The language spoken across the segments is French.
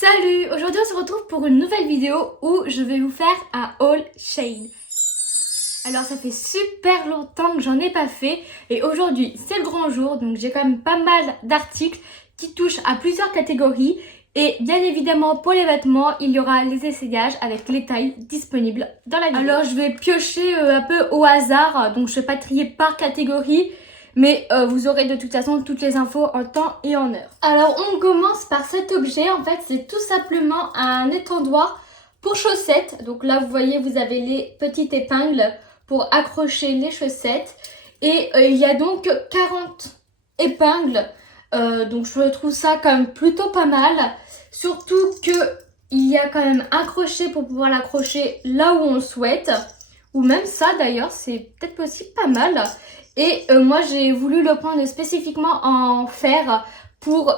Salut! Aujourd'hui on se retrouve pour une nouvelle vidéo où je vais vous faire un haul Shein. Alors ça fait super longtemps que j'en ai pas fait et aujourd'hui c'est le grand jour, donc j'ai quand même pas mal d'articles qui touchent à plusieurs catégories. Et bien évidemment pour les vêtements il y aura les essayages avec les tailles disponibles dans la vidéo. Alors je vais piocher un peu au hasard, donc je vais pas trier par catégorie. Mais vous aurez de toute façon toutes les infos en temps et en heure. Alors on commence par cet objet. En fait c'est tout simplement un étendoir pour chaussettes. Donc là vous voyez vous avez les petites épingles pour accrocher les chaussettes. Et il y a donc 40 épingles. Donc je trouve ça quand même plutôt pas mal. Surtout que il y a quand même un crochet pour pouvoir l'accrocher là où on le souhaite. Ou même ça d'ailleurs c'est peut-être possible pas mal. Et moi j'ai voulu le prendre spécifiquement en fer pour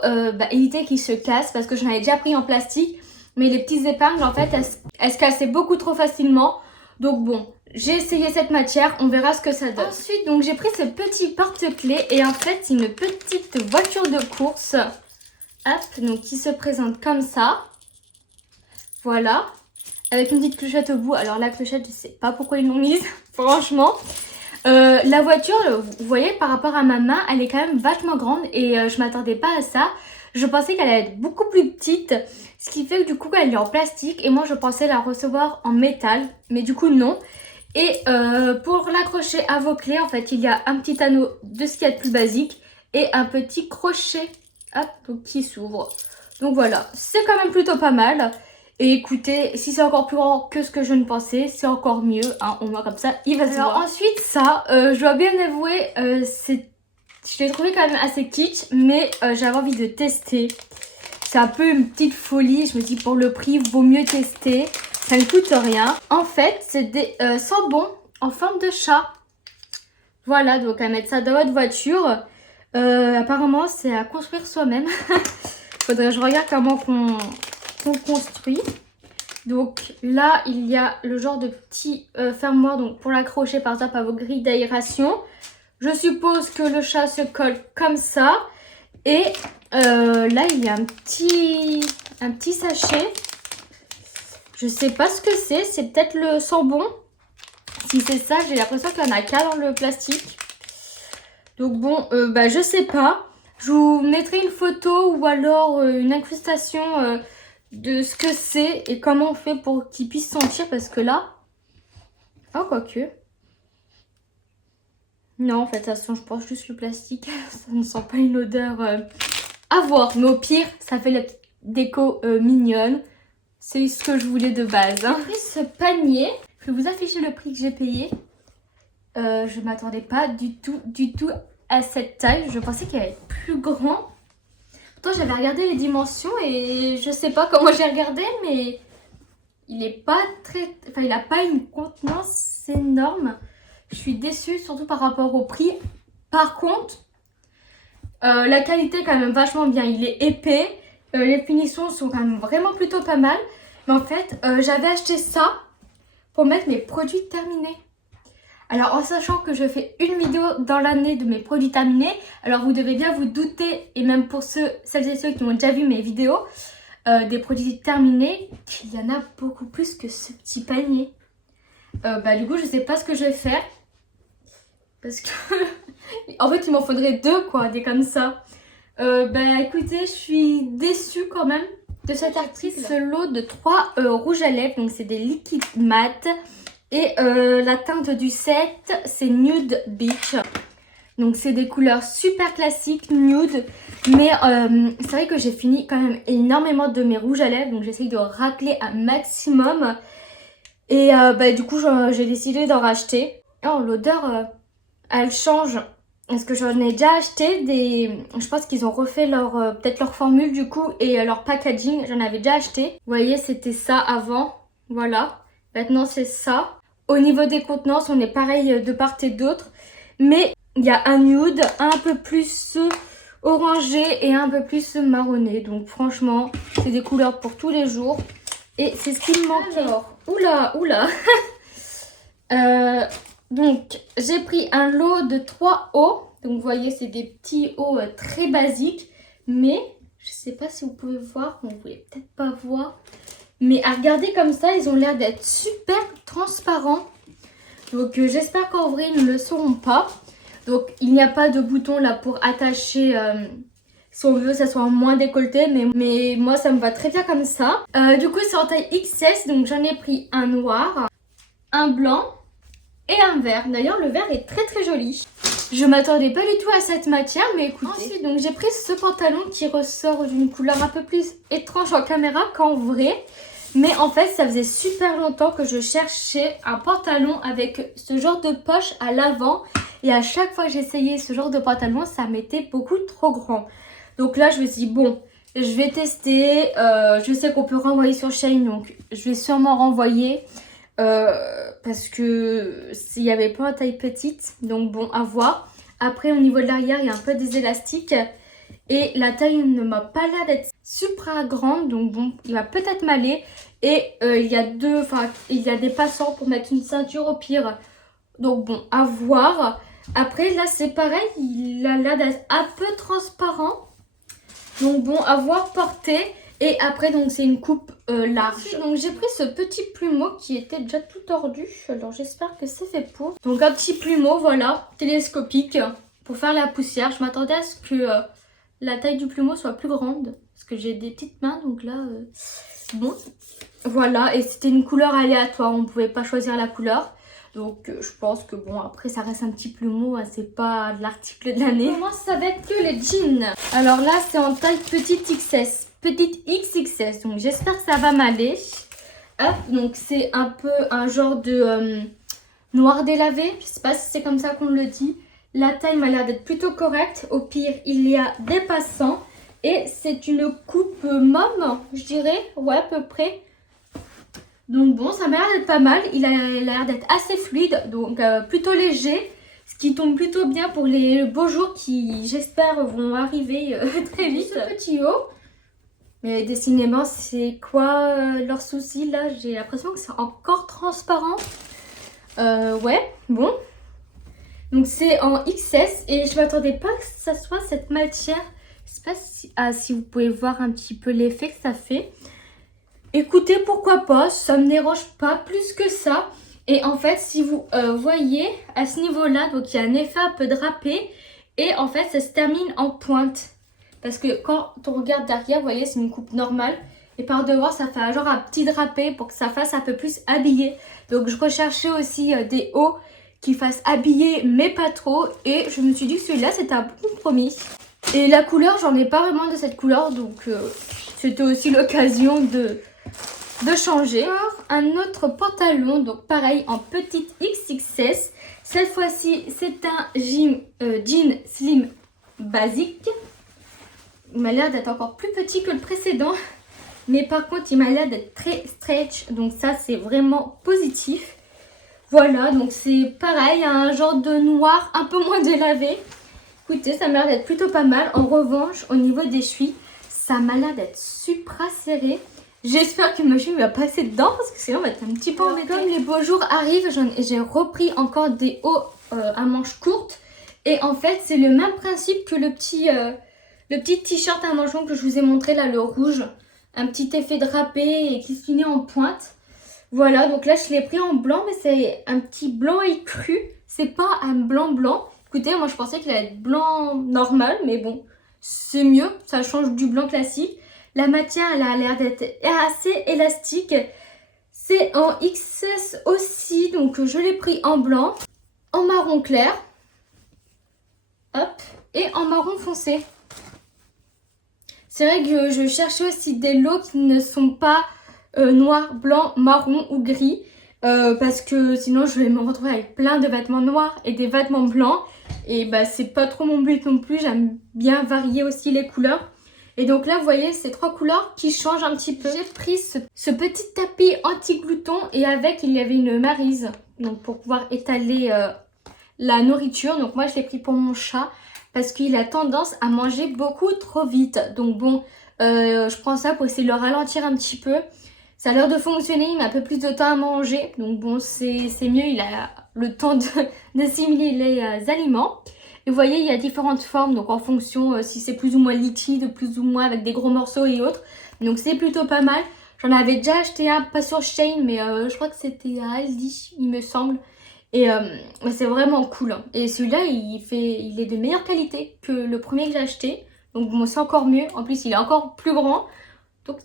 éviter qu'il se casse parce que j'en avais déjà pris en plastique. Mais les petites épingles en fait elles se cassaient beaucoup trop facilement. Donc bon, j'ai essayé cette matière, on verra ce que ça donne. Ensuite donc j'ai pris ce petit porte-clés et en fait c'est une petite voiture de course. Hop, donc qui se présente comme ça. Voilà. Avec une petite clochette au bout. Alors la clochette je sais pas pourquoi ils l'ont mise, franchement. La voiture, vous voyez, par rapport à ma main, elle est quand même vachement grande et je m'attendais pas à ça. Je pensais qu'elle allait être beaucoup plus petite, ce qui fait que du coup elle est en plastique et moi je pensais la recevoir en métal, mais du coup non. Et pour l'accrocher à vos clés, en fait, il y a un petit anneau de ce qu'il y a de plus basique et un petit crochet, hop, donc qui s'ouvre. Donc voilà, c'est quand même plutôt pas mal. Et écoutez, si c'est encore plus grand que ce que je ne pensais, c'est encore mieux, hein, au moins comme ça, il va se voir. Ensuite, ça, je dois bien avouer, je l'ai trouvé quand même assez kitsch, mais j'avais envie de tester. C'est un peu une petite folie, je me dis pour le prix, vaut mieux tester, ça ne coûte rien. En fait, c'est des sambons en forme de chat. Voilà, donc à mettre ça dans votre voiture. Apparemment, c'est à construire soi-même. Faudrait que je regarde comment qu'on construit. Donc là il y a le genre de petit fermoir donc pour l'accrocher par exemple à vos grilles d'aération. Je suppose que le chat se colle comme ça. Et là il y a un petit sachet. Je sais pas ce que c'est peut-être le sambon. Si c'est ça, j'ai l'impression qu'il y en a qu'un dans le plastique. Donc bon, je sais pas. Je vous mettrai une photo ou alors une incrustation de ce que c'est et comment on fait pour qu'il puisse sentir parce que là... Oh, quoique. Non, en fait, ça sent, je pense, juste le plastique. Ça ne sent pas une odeur à voir. Mais au pire, ça fait la petite déco mignonne. C'est ce que je voulais de base. Hein. J'ai pris ce panier. Je vais vous afficher le prix que j'ai payé. Je ne m'attendais pas du tout à cette taille. Je pensais qu'il allait être plus grand. Pourtant, j'avais regardé les dimensions et je sais pas comment j'ai regardé, mais il est pas très... Enfin, il a pas une contenance énorme. Je suis déçue, surtout par rapport au prix. Par contre, la qualité est quand même vachement bien. Il est épais. Les finitions sont quand même vraiment plutôt pas mal. Mais en fait, j'avais acheté ça pour mettre mes produits terminés. Alors en sachant que je fais une vidéo dans l'année de mes produits terminés, alors vous devez bien vous douter, et même pour celles et ceux qui ont déjà vu mes vidéos, des produits terminés, qu'il y en a beaucoup plus que ce petit panier. Du coup je sais pas ce que je vais faire, parce que en fait il m'en faudrait deux quoi, des comme ça. Écoutez, je suis déçue quand même de cette article. Ce lot de 3 rouges à lèvres, donc c'est des liquides mat. Et la teinte du set, c'est Nude Beach. Donc c'est des couleurs super classiques, nude. Mais c'est vrai que j'ai fini quand même énormément de mes rouges à lèvres. Donc j'essaye de racler un maximum. Et du coup j'ai décidé d'en racheter. Oh, l'odeur, elle change. Parce que j'en ai déjà acheté des... Je pense qu'ils ont refait peut-être leur formule du coup. Et leur packaging, j'en avais déjà acheté. Vous voyez, c'était ça avant. Voilà. Maintenant c'est ça. Au niveau des contenances, on est pareil de part et d'autre. Mais il y a un nude, un peu plus orangé et un peu plus marronné. Donc franchement, c'est des couleurs pour tous les jours. Et c'est ce qui me manque. Alors, oula. Donc, j'ai pris un lot de 3 hauts. Donc, vous voyez, c'est des petits hauts très basiques. Mais, je sais pas si vous pouvez voir. Bon, vous pouvez peut-être pas voit. Mais à regarder comme ça, ils ont l'air d'être super transparents. Donc j'espère qu'en vrai, ils ne le seront pas. Donc il n'y a pas de bouton là pour attacher si on veut que ça soit moins décolleté. Mais moi, ça me va très bien comme ça. Du coup, c'est en taille XS. Donc j'en ai pris un noir, un blanc et un vert. D'ailleurs, le vert est très très joli. Je m'attendais pas du tout à cette matière, mais écoutez. Ensuite, donc j'ai pris ce pantalon qui ressort d'une couleur un peu plus étrange en caméra qu'en vrai. Mais en fait, ça faisait super longtemps que je cherchais un pantalon avec ce genre de poche à l'avant. Et à chaque fois que j'essayais ce genre de pantalon, ça m'était beaucoup trop grand. Donc là, je me suis dit, bon, je vais tester. Je sais qu'on peut renvoyer sur Shein, donc je vais sûrement renvoyer. Parce que s'il n'y avait pas une taille petite, donc bon, à voir. Après, au niveau de l'arrière, il y a un peu des élastiques. Et la taille ne m'a pas l'air d'être super grande, donc bon, il va peut-être m'aller. Et il y a des passants pour mettre une ceinture au pire. Donc bon, à voir. Après, là, c'est pareil, il a l'air d'être un peu transparent. Donc bon, à voir porter. Et après, donc c'est une coupe large. Donc j'ai pris ce petit plumeau qui était déjà tout tordu. Alors j'espère que c'est fait pour. Donc un petit plumeau, voilà, télescopique pour faire la poussière. Je m'attendais à ce que la taille du plumeau soit plus grande. Parce que j'ai des petites mains, donc là, bon. Voilà, et c'était une couleur aléatoire. On ne pouvait pas choisir la couleur. Donc je pense que bon, après ça reste un petit plumeau, hein, c'est pas l'article de l'année. Moi, ça va être que les jeans. Alors là, c'est en taille petite XS. Petite XXS, donc j'espère que ça va m'aller. Hop, donc c'est un peu un genre de noir délavé, je sais pas si c'est comme ça qu'on le dit. La taille m'a l'air d'être plutôt correcte, au pire il y a des passants. Et c'est une coupe mom, je dirais, ouais à peu près. Donc bon, ça m'a l'air d'être pas mal, il a l'air d'être assez fluide, donc plutôt léger. Ce qui tombe plutôt bien pour les beaux jours qui, j'espère, vont arriver très vite. Ce petit haut. Mais décidément, c'est quoi leur souci là? J'ai l'impression que c'est encore transparent. Ouais, bon. Donc c'est en XS et je m'attendais pas que ça soit cette matière. Je sais pas si vous pouvez voir un petit peu l'effet que ça fait. Écoutez, pourquoi pas, ça me dérange pas plus que ça. Et en fait, si vous voyez à ce niveau-là, donc il y a un effet un peu drapé et en fait ça se termine en pointe. Parce que quand on regarde derrière, vous voyez, c'est une coupe normale. Et par devant, ça fait genre un petit drapé pour que ça fasse un peu plus habillé. Donc je recherchais aussi des hauts qui fassent habillé, mais pas trop. Et je me suis dit que celui-là, c'était un bon compromis. Et la couleur, j'en ai pas vraiment de cette couleur. Donc c'était aussi l'occasion de changer. Alors, un autre pantalon, donc pareil, en petite XXS. Cette fois-ci, c'est un jean slim basique. Il m'a l'air d'être encore plus petit que le précédent. Mais par contre, il m'a l'air d'être très stretch. Donc ça, c'est vraiment positif. Voilà, donc c'est pareil, un genre de noir un peu moins délavé. Écoutez, ça m'a l'air d'être plutôt pas mal. En revanche, au niveau des chevilles, ça m'a l'air d'être super serré. J'espère que ma cheville va passer dedans parce que sinon on va être un petit peu embêté. Comme les beaux jours arrivent, j'ai repris encore des hauts à manches courtes. Et en fait, c'est le même principe que le petit t-shirt à manches longues que je vous ai montré là, le rouge. Un petit effet drapé et qui se finit en pointe. Voilà, donc là je l'ai pris en blanc, mais c'est un petit blanc écru. C'est pas un blanc blanc. Écoutez, moi je pensais qu'il allait être blanc normal, mais bon, c'est mieux. Ça change du blanc classique. La matière, elle a l'air d'être assez élastique. C'est en XS aussi, donc je l'ai pris en blanc, en marron clair. Hop, et en marron foncé. C'est vrai que je cherchais aussi des lots qui ne sont pas noir, blanc, marron ou gris. Parce que sinon je vais me retrouver avec plein de vêtements noirs et des vêtements blancs. Et bah c'est pas trop mon but non plus. J'aime bien varier aussi les couleurs. Et donc là vous voyez ces trois couleurs qui changent un petit peu. J'ai pris ce petit tapis anti-glouton et avec il y avait une maryse. Donc pour pouvoir étaler la nourriture. Donc moi je l'ai pris pour mon chat. Parce qu'il a tendance à manger beaucoup trop vite. Donc bon, je prends ça pour essayer de le ralentir un petit peu. Ça a l'air de fonctionner, il met un peu plus de temps à manger. Donc bon, c'est mieux, il a le temps d'assimiler les aliments. Et vous voyez, il y a différentes formes. Donc en fonction si c'est plus ou moins liquide, plus ou moins avec des gros morceaux et autres. Donc c'est plutôt pas mal. J'en avais déjà acheté un, pas sur Shein, mais je crois que c'était à Aldi, il me semble. Et c'est vraiment cool. Hein. Et celui-là, il est de meilleure qualité que le premier que j'ai acheté. Donc bon, c'est encore mieux. En plus, il est encore plus grand. Donc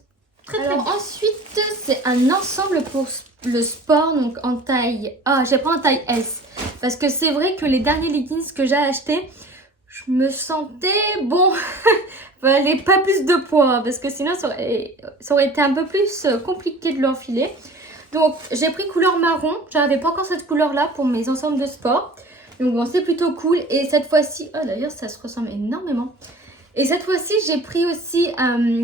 très bien. Ensuite, c'est un ensemble pour le sport. Donc en taille... Ah, j'ai pris en taille S. Parce que c'est vrai que les derniers leggings que j'ai achetés, je me sentais... Bon, fallait pas plus de poids. Parce que sinon, ça aurait été un peu plus compliqué de l'enfiler. Donc j'ai pris couleur marron, j'avais pas encore cette couleur là pour mes ensembles de sport. Donc bon, c'est plutôt cool. Et cette fois-ci, oh d'ailleurs ça se ressemble énormément. Et cette fois-ci j'ai pris aussi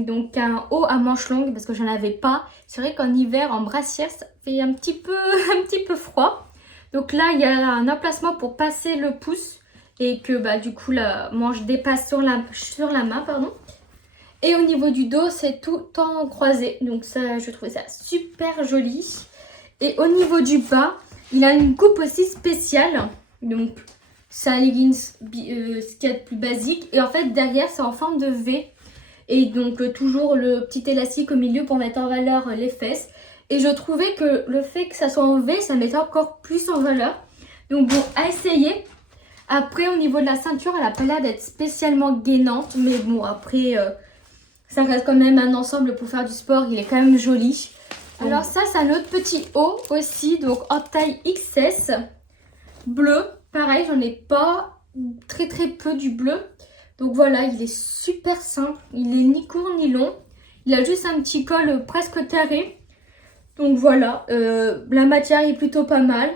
donc un haut à manches longues parce que j'en avais pas. C'est vrai qu'en hiver en brassière ça fait un petit peu froid. Donc là il y a un emplacement pour passer le pouce et que bah du coup la manche dépasse sur la main pardon. Et au niveau du dos, c'est tout en croisé. Donc ça, je trouvais ça super joli. Et au niveau du bas, il a une coupe aussi spéciale. Donc c'est un leggings ce qu'il y a de plus basique. Et en fait, derrière, c'est en forme de V. Et donc toujours le petit élastique au milieu pour mettre en valeur les fesses. Et je trouvais que le fait que ça soit en V, ça mettait encore plus en valeur. Donc bon, à essayer. Après, au niveau de la ceinture, elle n'a pas l'air d'être spécialement gainante. Mais bon, après... ça reste quand même un ensemble pour faire du sport, il est quand même joli. Alors ça, c'est un autre petit haut aussi, donc en taille XS, bleu. Pareil, j'en ai pas très peu du bleu. Donc voilà, il est super simple, il est ni court ni long. Il a juste un petit col presque carré. Donc voilà, la matière est plutôt pas mal.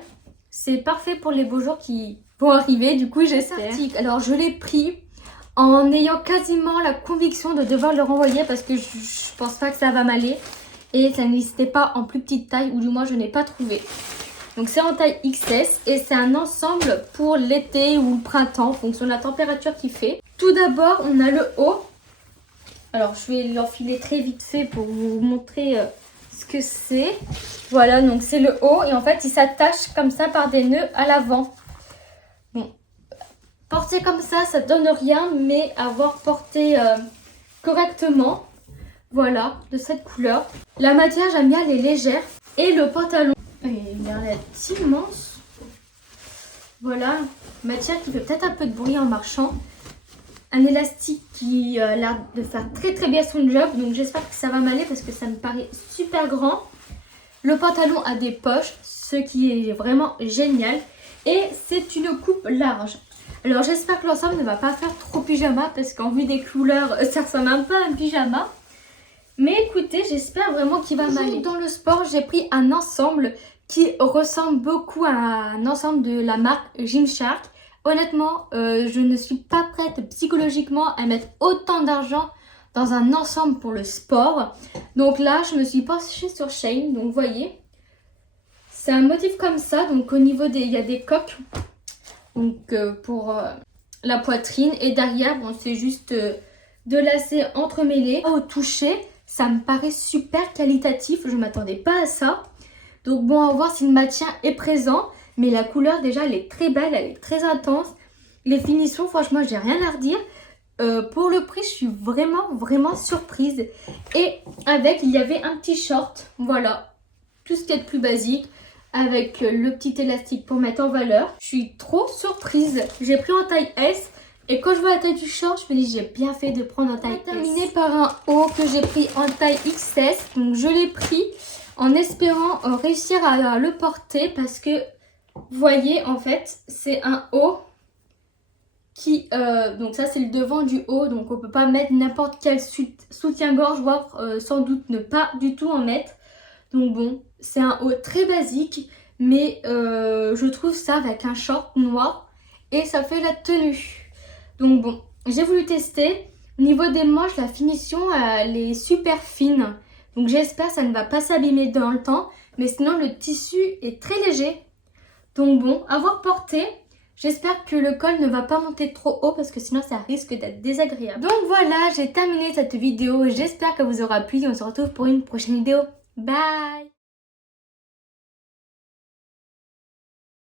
C'est parfait pour les beaux jours qui vont arriver, du coup j'espère. Alors je l'ai pris en ayant quasiment la conviction de devoir le renvoyer parce que je pense pas que ça va m'aller. Et ça n'existait pas en plus petite taille, ou du moins je n'ai pas trouvé. Donc c'est en taille XS et c'est un ensemble pour l'été ou le printemps en fonction de la température qu'il fait. Tout d'abord on a le haut. Alors je vais l'enfiler très vite fait pour vous montrer ce que c'est. Voilà, donc c'est le haut et en fait il s'attache comme ça par des nœuds à l'avant. Bon. Porter comme ça donne rien, mais avoir porté correctement, voilà, de cette couleur. La matière, j'aime bien, elle est légère. Et le pantalon, il a l'air immense. Voilà, matière qui fait peut-être un peu de bruit en marchant. Un élastique qui a l'air de faire très bien son job, donc j'espère que ça va m'aller parce que ça me paraît super grand. Le pantalon a des poches, ce qui est vraiment génial. Et c'est une coupe large. Alors j'espère que l'ensemble ne va pas faire trop pyjama parce qu'en vue des couleurs, ça ressemble un peu à un pyjama. Mais écoutez, j'espère vraiment qu'il va m'aller. Dans le sport, j'ai pris un ensemble qui ressemble beaucoup à un ensemble de la marque Gymshark. Honnêtement, je ne suis pas prête psychologiquement à mettre autant d'argent dans un ensemble pour le sport. Donc là, je me suis penchée sur Shein. Donc vous voyez, c'est un motif comme ça. Donc au niveau il y a des coques. Donc pour la poitrine et derrière bon c'est juste deux lacets entremêlés. Au toucher ça me paraît super qualitatif, je m'attendais pas à ça. Donc bon, à voir si le maintien est présent, mais la couleur déjà elle est très belle, elle est très intense. Les finitions franchement j'ai rien à redire. Pour le prix je suis vraiment surprise. Et avec il y avait un petit short, voilà, tout ce qui est de plus basique. Avec le petit élastique pour mettre en valeur. Je suis trop surprise. J'ai pris en taille S. Et quand je vois la taille du short, je me dis j'ai bien fait de prendre en taille S. Terminé par un haut que j'ai pris en taille XS. Donc je l'ai pris en espérant réussir à le porter. Parce que vous voyez en fait c'est un haut qui... donc ça c'est le devant du haut. Donc on peut pas mettre n'importe quel soutien-gorge. Voire sans doute ne pas du tout en mettre. Donc bon, c'est un haut très basique, mais je trouve ça avec un short noir et ça fait la tenue. Donc bon, j'ai voulu tester. Au niveau des manches, la finition elle est super fine. Donc j'espère que ça ne va pas s'abîmer dans le temps. Mais sinon le tissu est très léger. Donc bon, à voir porté. J'espère que le col ne va pas monter trop haut parce que sinon ça risque d'être désagréable. Donc voilà, j'ai terminé cette vidéo. J'espère qu'elle vous aura plu. On se retrouve pour une prochaine vidéo. Bye!